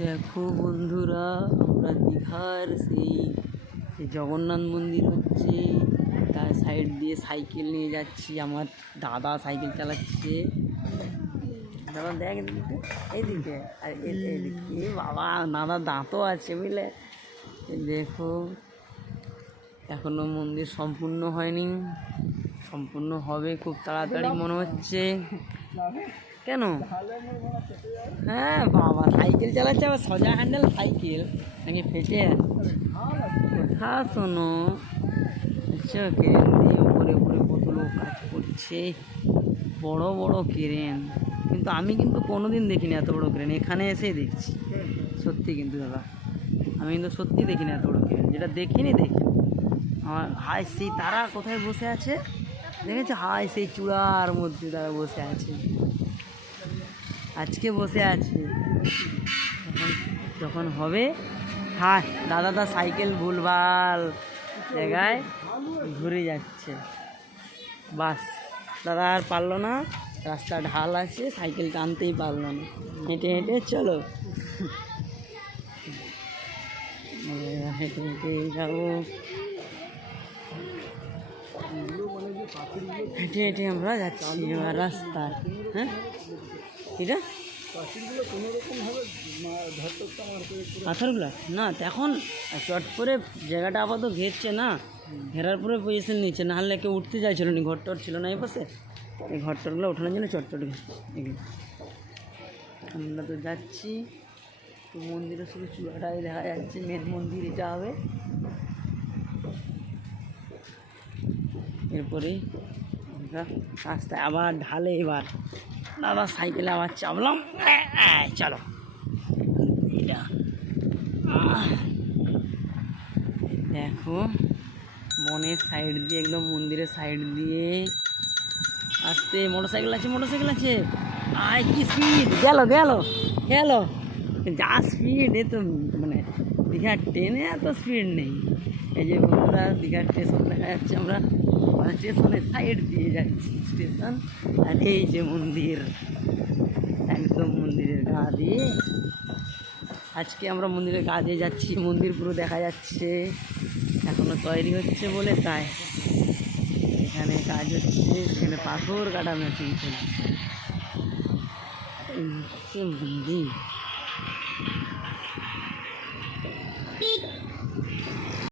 দেখো বন্ধুরা, আমরা দীঘার সেই জগন্নাথ মন্দির হচ্ছে তার সাইড দিয়ে সাইকেল নিয়ে যাচ্ছি। আমার দাদা সাইকেল চালাচ্ছে। দাদা দেখ এদিকে, এইদিকে আর এদিকে বাবা, দাদার দাঁতও আছে বুঝলে। দেখো, এখনো মন্দির সম্পূর্ণ হয়নি, সম্পূর্ণ হবে খুব তাড়াতাড়ি মনে হচ্ছে। কেন? হ্যাঁ বাবা, সাইকেল চালাচ্ছে আবার সোজা হ্যান্ডেল সাইকেল, নাকি ফেটে যাচ্ছে। কথা শোনো, আচ্ছা ক্রেন দিয়ে উপরে উপরে কত লোক কাজ করছে, বড় বড় ক্রেন। কিন্তু আমি কিন্তু কোনোদিন দেখিনি এত বড় ক্রেন, এখানে এসেই দেখছি। সত্যি কিন্তু দাদা, আমি কিন্তু সত্যি দেখিনি এত বড় ক্রেন, যেটা দেখিনি। আমার হাই সেই তারা কোথায় বসে আছে দেখেছো? হাই সেই চূড়ার মধ্যে তারা বসে আছে, আজকে বসে আছে। যখন হবে, হ্যাঁ দাদা তার সাইকেল ভুলভাল জায়গায় ঘুরে যাচ্ছে। বাস, দাদা আর পারলো না, রাস্তা ঢাল আছে, সাইকেল টানতেই পারলো না, হেঁটে হেঁটে চলো, হেঁটে হেঁটে যাবো। হেঁটে হেঁটে আমরা যাচ্ছি এবার রাস্তায়। হ্যাঁ, এটা পাথরগুলো না এখন চট করে জায়গাটা আপাতত ঘেরছে না, ঘেরার পরে পজিশন নিচ্ছে, নাহলে কেউ উঠতে চাইছিল না, ঘরটর ছিল না এই পাশে, এই ঘরটরগুলো ওঠানোর জন্য চটচট এগুলো। আমরা তো যাচ্ছি, তো মন্দিরের শুধু চূড়াটাই দেখা যাচ্ছে, মেন মন্দির এটা হবে। এরপরে রাস্তায় আবার ঢালে, এবার দাদা সাইকেলে আবার চাপলাম, চলো। এটা দেখো, বনের সাইড দিয়ে, একদম মন্দিরের সাইড দিয়ে আসতে মোটরসাইকেল আছে, মোটরসাইকেল আছে। আয় কি স্পিড, গেল গেল গেল, যা স্পিড! এ তো মানে দীঘার ট্রেনে এত স্পিড নেই। এই যে বন্ধুরা, দীঘার স্টেশন দেখা যাচ্ছে, আমরা স্টেশনের সাইড দিয়ে যাচ্ছি স্টেশন, আর এই যে মন্দির, একদম মন্দিরের গা দিয়ে। আজকে আমরা মন্দিরের গা দিয়ে যাচ্ছি, মন্দির পুরো দেখা যাচ্ছে, এখনো তৈরি হচ্ছে বলে তাই। এখানে কাজ হচ্ছে, এখানে পাথর কাটা মেশিন চলছে। মন্দির